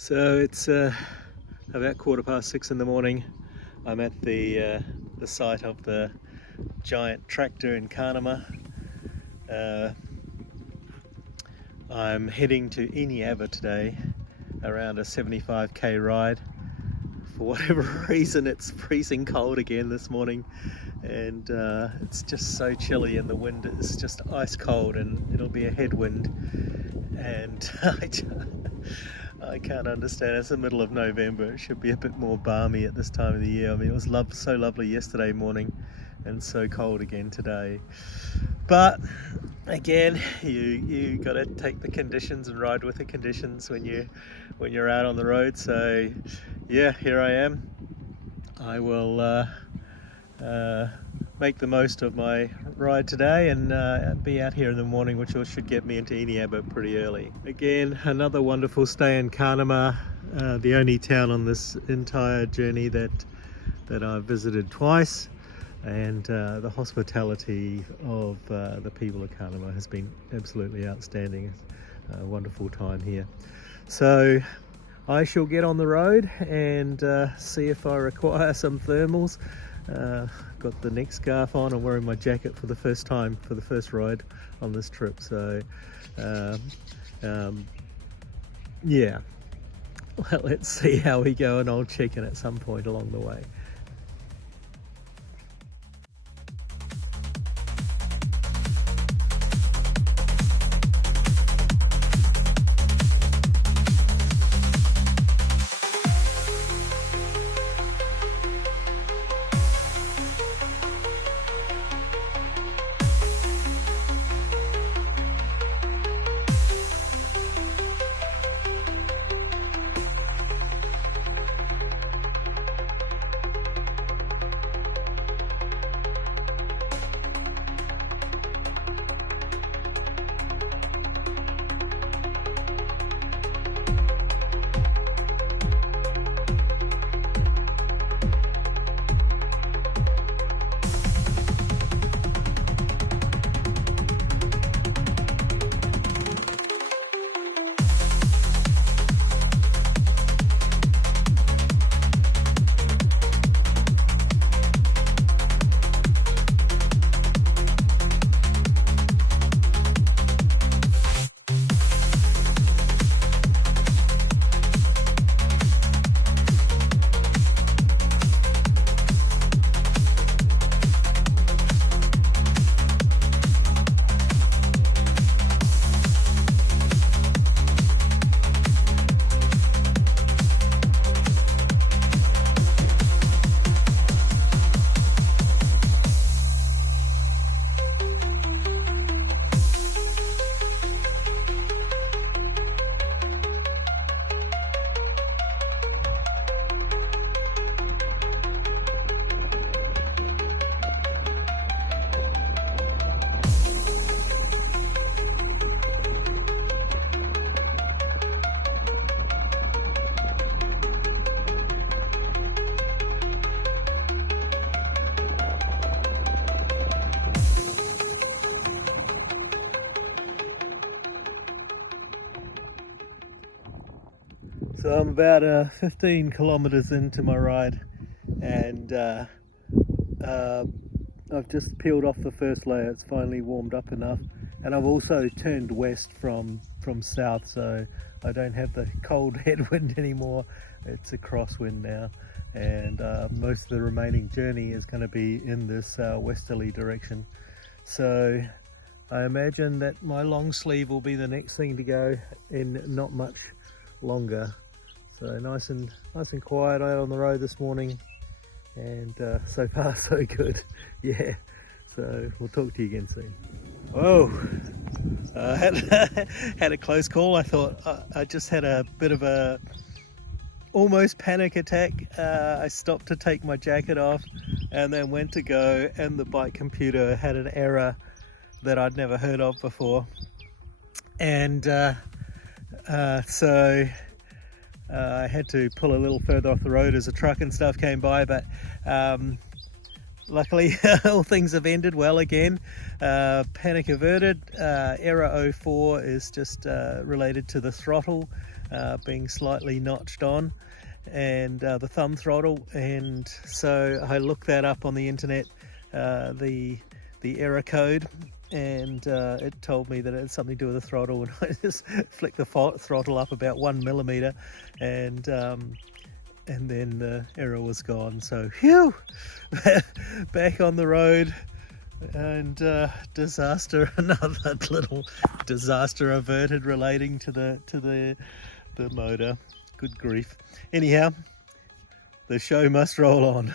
So it's about 6:15 in the morning. I'm at the site of the giant tractor in Carnamah. I'm heading to Eneabba today around a 75k ride. For whatever reason it's freezing cold again this morning, and it's just so chilly, and the wind is just ice cold, and it'll be a headwind, and I can't understand. It's the middle of November. It should be a bit more balmy at this time of the year. I mean, it was so lovely yesterday morning and so cold again today. But again, you got to take the conditions and ride with the conditions when you're out on the road. So yeah, here I am. I will make the most of my ride today and be out here in the morning, which should get me into Eneabba pretty early. Again, another wonderful stay in Carnamah, the only town on this entire journey that I've visited twice, and the hospitality of the people of Carnamah has been absolutely outstanding. A wonderful time here. So I shall get on the road and see if I require some thermals. Got the neck scarf on. I'm wearing my jacket for the first time for the first ride on this trip. So yeah, well, let's see how we go, and I'll check in at some point along the way. So I'm about 15 kilometers into my ride, and I've just peeled off the first layer. It's finally warmed up enough, and I've also turned west from south, so I don't have the cold headwind anymore. It's a crosswind now, and most of the remaining journey is going to be in this westerly direction. So I imagine that my long sleeve will be the next thing to go in not much longer. So nice and quiet out on the road this morning, and so far so good. Yeah, so we'll talk to you again soon. Whoa, had a close call. I thought I just had a bit of a almost panic attack. I stopped to take my jacket off and then went to go, and the bike computer had an error that I'd never heard of before, and so I had to pull a little further off the road as a truck and stuff came by. But luckily all things have ended well again. Panic averted. Error 04 is just related to the throttle being slightly notched on, and the thumb throttle, and so I looked that up on the internet, the error code, and it told me that it had something to do with the throttle, and I just flicked the throttle up about 1 millimeter, and then the error was gone. So phew, back on the road, and disaster, another little disaster averted relating to the motor. Good grief. Anyhow, the show must roll on.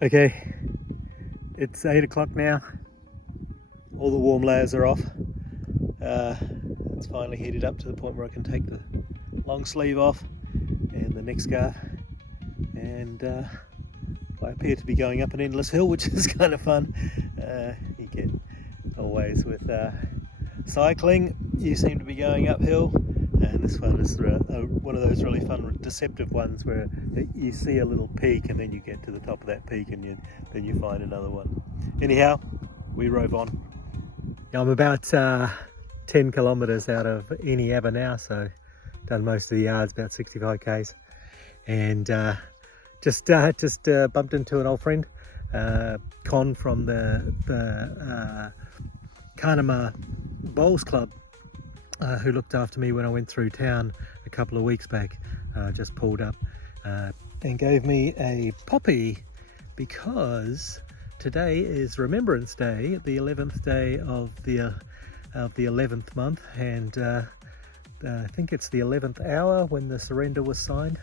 Okay, it's 8 o'clock now. All the warm layers are off. It's finally heated up to the point where I can take the long sleeve off and the neck scarf, and I appear to be going up an endless hill, which is kind of fun. You get always with cycling, you seem to be going uphill, and this one is one of those really fun deceptive ones where you see a little peak and then you get to the top of that peak, and then you find another one. Anyhow, we rove on. I'm about 10 kilometers out of Eneabba now, so done most of the yards, about 65 k's, and just bumped into an old friend, Con from the Carnamah Bowls Club, who looked after me when I went through town a couple of weeks back. Just pulled up and gave me a poppy, because today is Remembrance Day, the 11th day of the 11th month, and I think it's the 11th hour when the surrender was signed,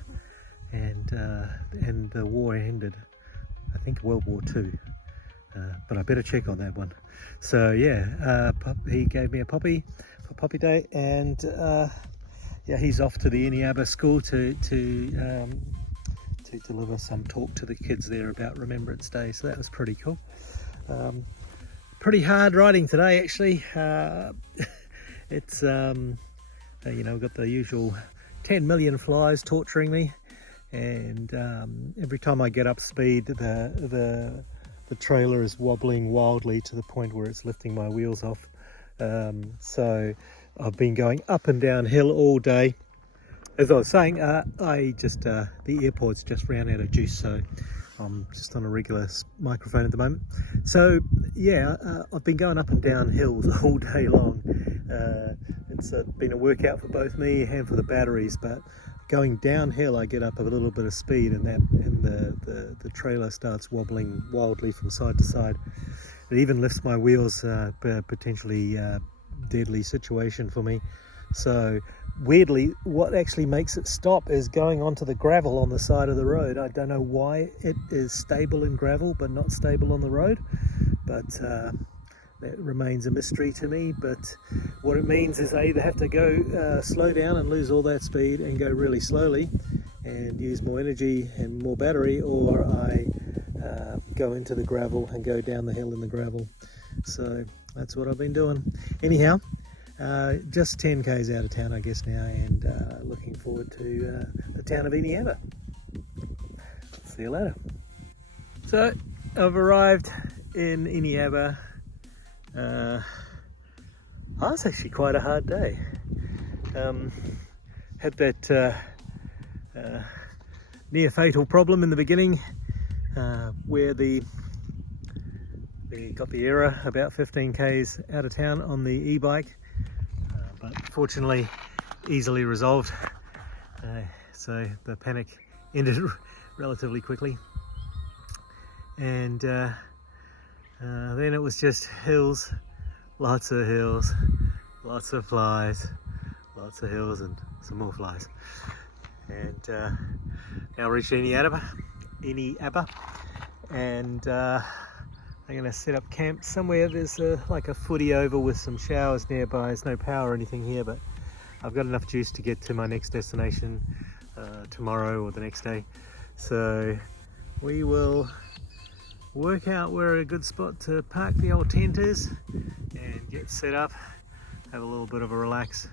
and the war ended. I think World War II, but I better check on that one. So yeah, he gave me a poppy for Poppy Day, and yeah, he's off to the Eneabba school to deliver some talk to the kids there about Remembrance Day, so that was pretty cool. Pretty hard riding today, actually. It's you know, we've got the usual 10 million flies torturing me, and every time I get up speed, the trailer is wobbling wildly to the point where it's lifting my wheels off. So I've been going up and down hill all day. As I was saying, the AirPods just ran out of juice, so I'm just on a regular microphone at the moment. So yeah, I've been going up and down hills all day long. It's been a workout for both me and for the batteries, but going downhill I get up a little bit of speed, and the trailer starts wobbling wildly from side to side. It even lifts my wheels, potentially deadly situation for me. So weirdly, what actually makes it stop is going onto the gravel on the side of the road. I don't know why it is stable in gravel but not stable on the road, but that remains a mystery to me. But what it means is I either have to go slow down and lose all that speed and go really slowly and use more energy and more battery, or I go into the gravel and go down the hill in the gravel. So that's what I've been doing. Anyhow, just 10 k's out of town, I guess, now, and looking forward to the town of Eneabba. See you later. So I've arrived in Eneabba. It's actually quite a hard day. Had that near fatal problem in the beginning, where they got the error about 15 k's out of town on the e-bike, but fortunately easily resolved, so the panic ended relatively quickly, and then it was just hills, lots of hills, lots of flies, lots of hills and some more flies, and now reached Eneabba, and I'm going to set up camp somewhere. There's like a footy over with some showers nearby. There's no power or anything here, but I've got enough juice to get to my next destination tomorrow or the next day. So we will work out where a good spot to park the old tent is and get set up, have a little bit of a relax,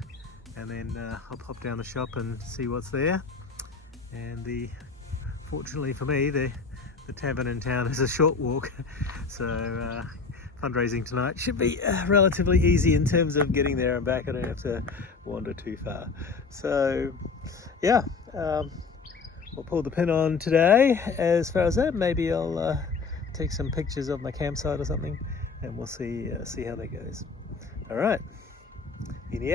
and then I'll pop down the shop and see what's there. And fortunately for me, the the tavern in town is a short walk, so fundraising tonight should be relatively easy in terms of getting there and back. I don't have to wander too far. So yeah, we'll pull the pin on today. As far as that, maybe I'll take some pictures of my campsite or something, and we'll see how that goes. All right, in the